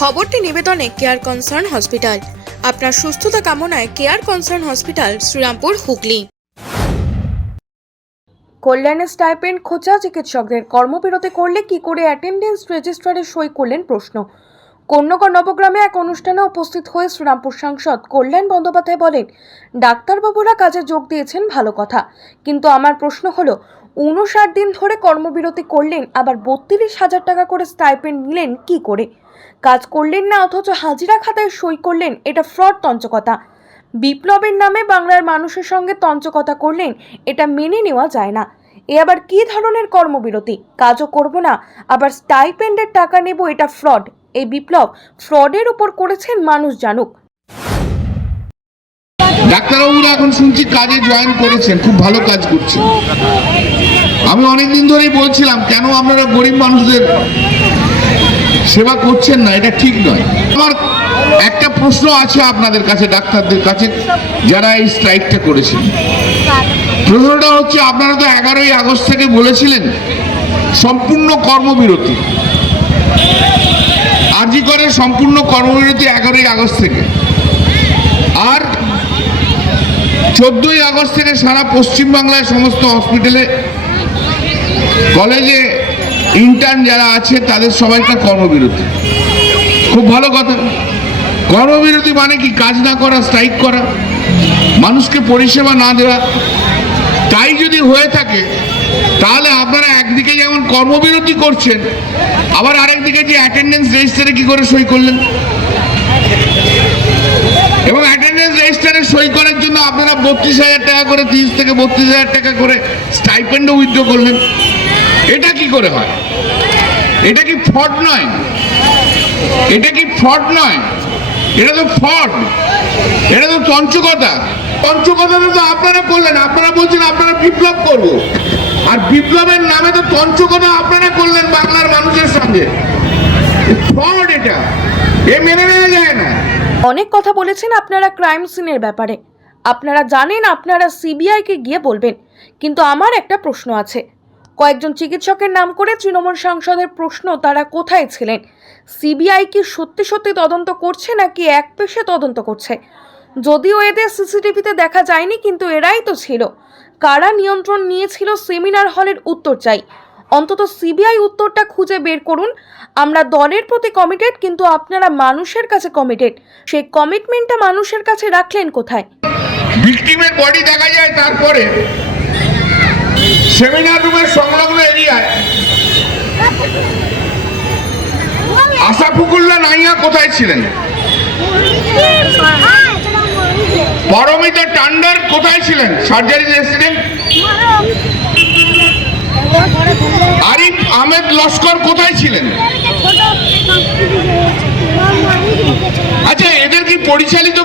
খবরটি নিবেদনে care concern hospital আপনার সুস্থতা কামনায় care concern hospital Serampore, Hooghly. কল্যাণের স্টাইপেন্ড খোঁচা চিকিৎসকদের কর্মবিরতি করলে কি করে অ্যাটেন্ডেন্স রেজিস্ট্রারে সই করলেন প্রশ্ন। কন্যকর নবগ্রামে এক অনুষ্ঠানে উপস্থিত হয়ে শ্রীরামপুর সাংসদ কল্যাণ বন্দ্যোপাধ্যায় বলেন, ডাক্তারবাবুরা কাজে যোগ দিয়েছেন ভালো কথা। কিন্তু আমার প্রশ্ন হলো উনষাট দিন ধরে কর্মবিরতি করলেন, আবার বত্রিশ হাজার টাকা করে স্টাইপেন্ড নিলেন কি করে? কাজ করলেন না, অথচ হাজিরা খাতায় সই করলেন, এটা ফ্রড তঞ্চকতা বিপ্লবের নামে বাংলার মানুষের সঙ্গে তঞ্চকতা করলেন, এটা মেনে নেওয়া যায় না। এ আবার কী ধরনের কর্মবিরতি? কাজও করব না, আবার স্টাইপেন্ডের টাকা নেব, এটা ফ্রড। এই বিপ্লব ফ্রডের উপর করেছেন মানুষ জানুক। ডাক্তারবাবুরা এখন শুনছি কাজে জয়েন করেছেন, খুব ভালো কাজ করছেন। আমি অনেকদিন ধরেই বলছিলাম, কেন আপনারা গরিব মানুষদের সেবা করছেন না, এটা ঠিক নয়। আমার একটা প্রশ্ন আছে আপনাদের কাছে, ডাক্তারদের কাছে, যারা এই স্ট্রাইকটা করেছেন। প্রশ্নটা হচ্ছে, আপনারা তো এগারোই আগস্ট থেকে বলেছিলেন, সম্পূর্ণ কর্মবিরতি। আরজি করে সম্পূর্ণ কর্মবিরতি এগারোই আগস্ট থেকে। আর চোদ্দই আগস্ট থেকে সারা পশ্চিমবাংলায় সমস্ত হসপিটালে, কলেজে ইন্টার্ন যারা আছে, তাদের সবাইটা কর্মবিরতি। খুব ভালো কথা। কর্মবিরতি মানে কি? কাজ না করা স্ট্রাইক করা। মানুষকে পরিষেবা না দেওয়া। তাই যদি হয়ে থাকে, তাহলে আপনারা একদিকে যেমন কর্মবিরতি করছেন, আবার আরেকদিকে যে অ্যাটেন্ডেন্স রেজিস্টারে কি করে সই করলেন? এবং অ্যাটেন্ডেন্স রেজিস্টারে সই করার জন্য আপনারা বত্রিশ হাজার টাকা করে, তিরিশ থেকে বত্রিশ হাজার টাকা করে স্টাইপেন্ডও উইথড্র করলেন। এটা কি করে হয়? এটা কি ফ্রড নয়? এটা কি ফ্রড নয়? এটা তো ফ্রড এটা তো চঞ্চকতা চঞ্চকতাটা তো আপনারা করলেন। আপনারা বলছেন আপনারা বিপ্লব করব। আর বিপ্লবের নামে তো চঞ্চকতা আপনারা করলেন বাংলার মানুষের সঙ্গে। ফ্রড এটা। এ মেনে নেওয়া যায় না। অনেক কথা বলেছেন আপনারা ক্রাইম সিনের ব্যাপারে। আপনারা জানেন আপনারা সিবিআইকে গিয়ে বলবেন। কিন্তু আমার একটা প্রশ্ন আছে। কয়েকজন চিকিৎসকের নাম করে তৃণমূল সাংসদের প্রশ্ন, তারা কোথায় ছিলেন? সিবিআই কি সত্যি সত্যি তদন্ত করছে, নাকি এক পেশে তদন্ত করছে? যদিও এদের সিসিটিভিতে দেখা যায়নি, কিন্তু এরাই তো ছিল। কারা নিয়ন্ত্রণ নিয়েছিল সেমিনার হলের উত্তর চাই। অন্তত সিবিআই উত্তরটা খুঁজে বের করুন। আমরা দলের প্রতি কমিটেড কিন্তু আপনারা মানুষের কাছে কমিটেড সেই কমিটমেন্টটা মানুষের কাছে রাখলেন কোথায়? ভিকটিমের বডি দেখা যায় তারপরে। সেমিনার রুমের সংলগ্ন এরিয়ায়। আশাফুকুল্লা নাইয়া কোথায় ছিলেন? পরমিতা টান্ডার কোথায় ছিলেন? Surgery resident? আরিফ আহমেদ লস্কর কোথায় ছিলেন? আচ্ছা এদের কি পরিচালিত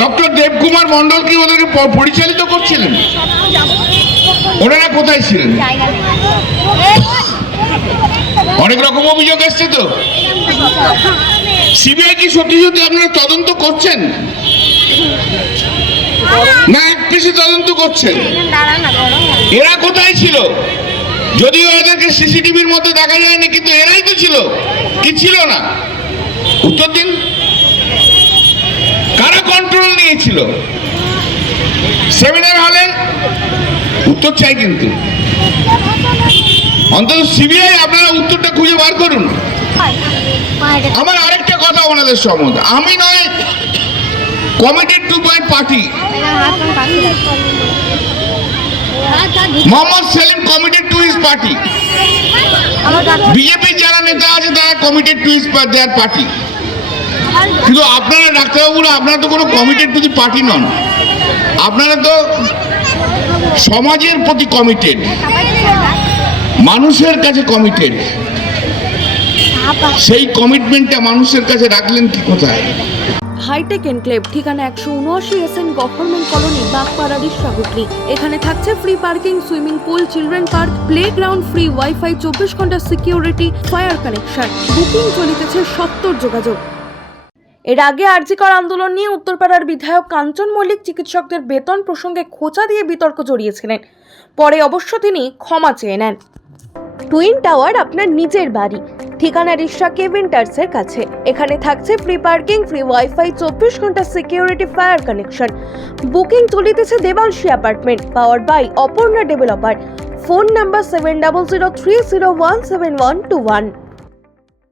ডক্টর দেবকুমার মন্ডল কি ওদেরকে পরিচালিত করছিলেন? ওনারা কোথায় ছিলেন? অনেক রকম অভিযোগ এসছে তো। সিবিআই কি সত্যি সত্যি আপনারা তদন্ত করছেন? না এক তদন্ত করছেন। এরা কোথায় ছিল? যদিও এদেরকে সিসিটিভির মধ্যে দেখা যায়নি, কিন্তু এরাই তো ছিল। কি ছিল না? উত্তর দিন কারা নিয়েছিল সেমিনার হলে উত্তর চাই কিন্তু। অন্তত সিবিআই আপনারা উত্তরটা খুঁজে বার করুন। আমার আরেকটা কথা ওনাদের সম্বন্ধে। আমি নয় committed to my party Mohammad Selim committed to his party বিজেপির যারা নেতা আছে তারা committed to his their party কিন্তু আপনারা ডাক্তারবাবুরা, আপনারা তো কোনো কমিটেড টু দি পার্টি নন, আপনারা তো সমাজের প্রতি কমিটেড মানুষের কাছে কমিটেড সেই কমিটমেন্টটা মানুষের কাছে রাখলেন কি কোথায়? হাইটেক এনক্লেভ ঠিকানা একশো উনআশি এস এন গভর্নমেন্ট কলোনি বাগপাড়ারি সাগরলি এখানে থাকছে free parking swimming pool children park play ground free wifi চব্বিশ ঘণ্টা সিকিউরিটি ফায়ার কানেকশন বুকিং চলিতেছে সত্তর যোগাযোগ। এর আগে আরজিকর আন্দোলন নিয়ে উত্তরপাড়ার বিধায়ক কাঞ্চন মল্লিক চিকিৎসকদের বেতন প্রসঙ্গে খোঁচা দিয়ে বিতর্ক জড়িয়েছিলেন। পরে অবশ্য তিনি ক্ষমা চেয়ে নেন। টুইন টাওয়ার আপনার নিজের বাড়ি। ঠিকানা রিক্সা কেভিন্টার্সের কাছে। এখানে থাকছে ফ্রি পার্কিং ফ্রি ওয়াইফাই চব্বিশ ঘণ্টা সিকিউরিটি ফায়ার কানেকশন বুকিং চলিতেছে Debanshi apartment power by Aparna developer phone number seven double zero three zero one seven one two one